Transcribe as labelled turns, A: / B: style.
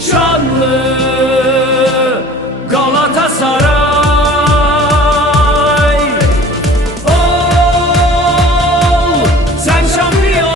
A: şanlı